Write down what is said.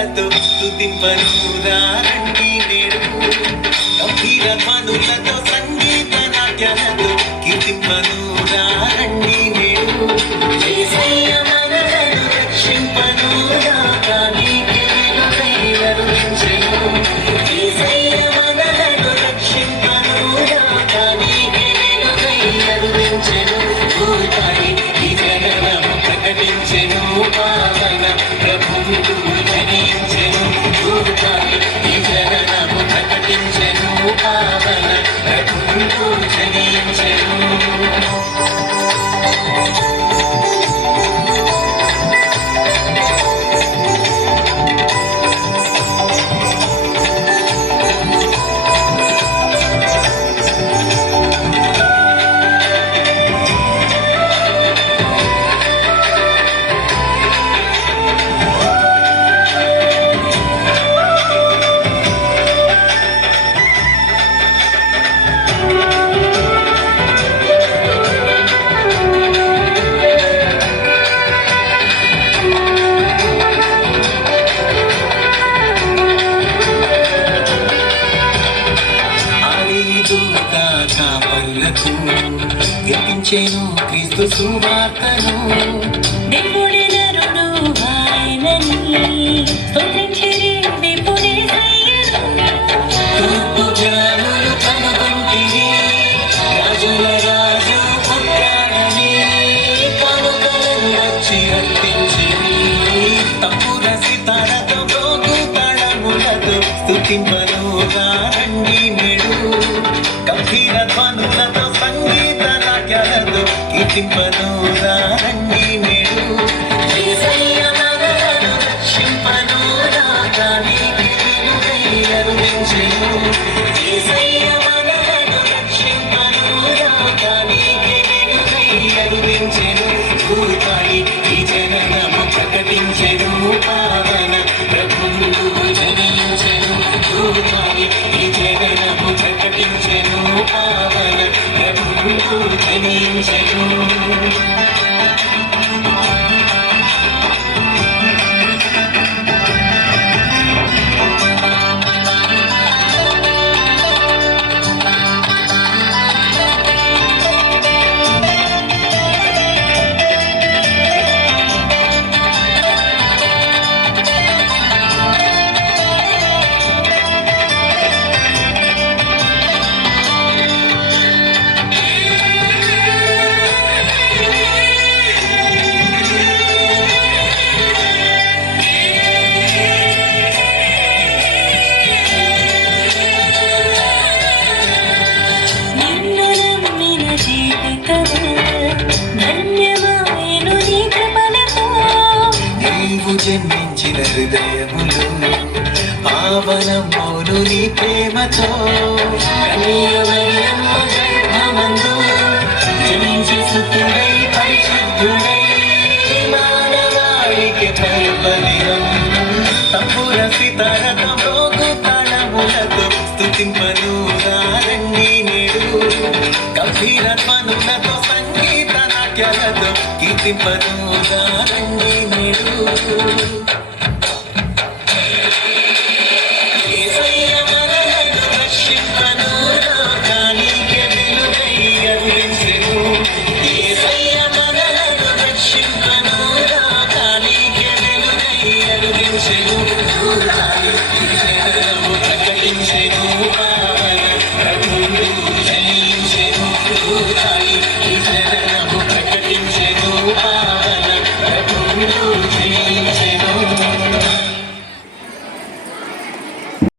నాట్యాలతో స్తుతింపను రండి నేడు గంభీర ధ్వనులతో సంగీత నాట్యాలతో కీర్తింపను రండి నేడు యేసయ్య మనలను రక్షింపను నీకే వెలుగై అరుణించెను యేసయ్య మనలను రక్షింపను నీకే వెలుగై అరుణించెను భూమిపై ఈ జననము ప్రకటించెను పావన ప్రభువు జనించెను భూమిపై ఈ జననము ప్రకటించెను పావన ప్రభువు జనించెను కీర్తించెను క్రీస్తు సువార్తను దేవుడి నరుడు ఆయనని స్తుతించిరి విపుని తూర్పు జనులు కనుగొంటిరి రాజుల రాజు పుట్టాడని కానుకలను వచ్చి అర్పించిరి తప్పుల సితారతో భోగు తాళములతో స్తుతింపను రండి నేడు గంభీర ధ్వనులతో సంగీత నాట్యాలతో కీర్తింపను రండి నేడు యేసయ్య మనలను రక్షింపను నీకే వెలుగై అరుణించెను యేసయ్య మనలను రక్షింపను నీకే వెలుగై అరుణించెను భూమిపై ఈ జననము ప్రకటించెను పావన ప్రభువు జనించెను భూమిపై ఈ జననము ప్రకటించెను పావన ప్రభువు జనించెను జన్మించిన హృదయములు పావనమోను నీ ప్రేమతో గర్భమందు జనించి సుతుడై పరిశుద్ధుడై మానవాళికి బలిరం తంబుర సితారతో భోగు తాళములతో స్తుతింపను రండి నేడు గంభీర ధ్వనులతో సంగీత నాట్యాలతో కీర్తింపను రండి